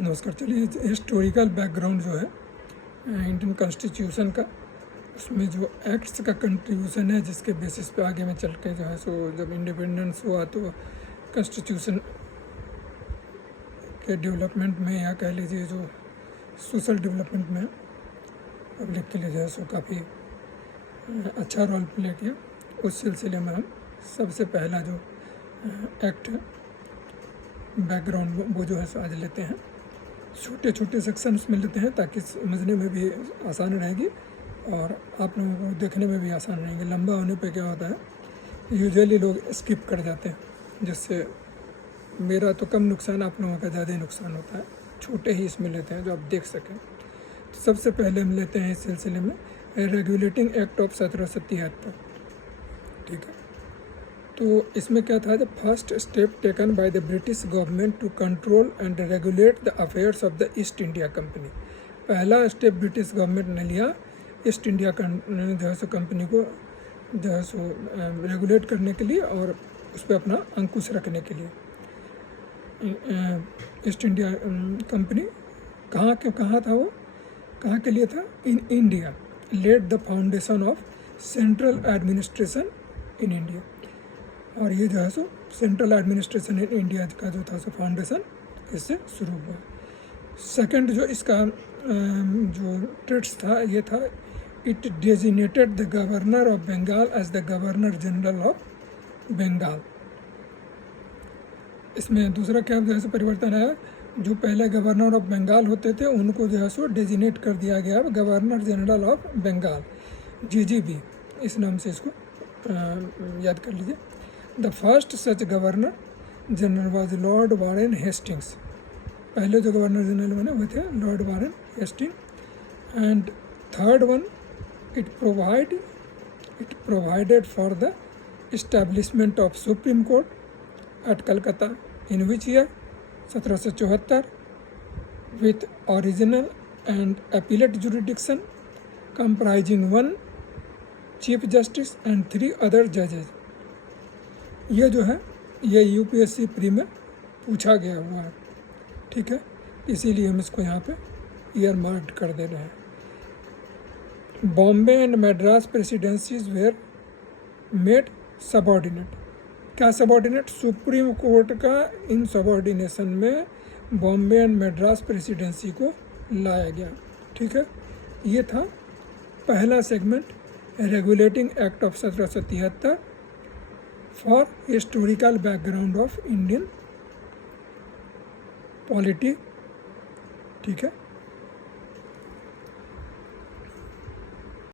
नमस्कार। चलिए, historical background जो है इंडियन कॉन्स्टिट्यूशन का, उसमें जो एक्ट्स का कंट्रीब्यूशन है, जिसके बेसिस पे आगे में चल के जो है सो जब इंडिपेंडेंस हुआ तो कॉन्स्टिट्यूशन के डेवलपमेंट में, या कह लीजिए जो सोशल डेवलपमेंट में पब्लिक के लिए जो है सो काफ़ी अच्छा रोल प्ले किया। उस सिलसिले में हम सबसे पहला जो एक्ट है बैकग्राउंड वो जो है सो आज लेते हैं। छोटे छोटे सेक्शंस में लेते हैं ताकि समझने में भी आसान रहेगी और आप लोगों को देखने में भी आसान रहेंगे। लंबा होने पे क्या होता है, यूजुअली लोग स्किप कर जाते हैं, जिससे मेरा तो कम नुकसान, आप लोगों का ज़्यादा ही नुकसान होता है। छोटे ही इसमें लेते हैं जो आप देख सकें। तो सबसे पहले हम लेते हैं इस सिलसिले में रेगुलेटिंग एक्ट ऑफ 1773। ठीक है, तो इसमें क्या था, the first step taken by the British government to control and regulate the affairs of the East India Company. पहला स्टेप ब्रिटिश गवर्नमेंट ने लिया ईस्ट इंडिया जो है सो कंपनी को जो है सो रेगुलेट करने के लिए और उस पर अपना अंकुश रखने के लिए। ईस्ट इंडिया कंपनी कहाँ था, वो कहाँ के लिए था? In India. Laid the foundation of central administration in India. और ये जो है सो सेंट्रल एडमिनिस्ट्रेशन इन इंडिया का जो था सो फाउंडेशन इससे शुरू हुआ। सेकंड जो इसका जो ट्रेट्स था, ये था it designated the governor of Bengal as the governor general of Bengal. इसमें दूसरा क्या जो है सो परिवर्तन आया, जो पहले गवर्नर ऑफ बंगाल होते थे उनको जो है सो डेजिनेट कर दिया गया governor general of Bengal, GGB, इस नाम से इसको याद कर लीजिए। The first such governor general was Lord Warren Hastings. पहले जो गवर्नर जनरल बने वो थे Lord Warren Hastings. And third one, it provided for the establishment of supreme court at Calcutta in which year 1774 with original and appellate jurisdiction comprising 1 chief justice and 3 other जजेज। ये जो है ये UPSC प्री में पूछा गया हुआ है। ठीक है, इसीलिए हम इसको यहाँ पे ईयर मार्क्ड कर दे रहे हैं। Bombay and Madras presidencies were made subordinate. क्या सबऑर्डिनेट? सुप्रीम कोर्ट का इन सबऑर्डिनेशन में बॉम्बे एंड मद्रास प्रेसिडेंसी को लाया गया। ठीक है, ये था पहला segment, regulating act of 1773 for historical background of Indian polity. ठीक है।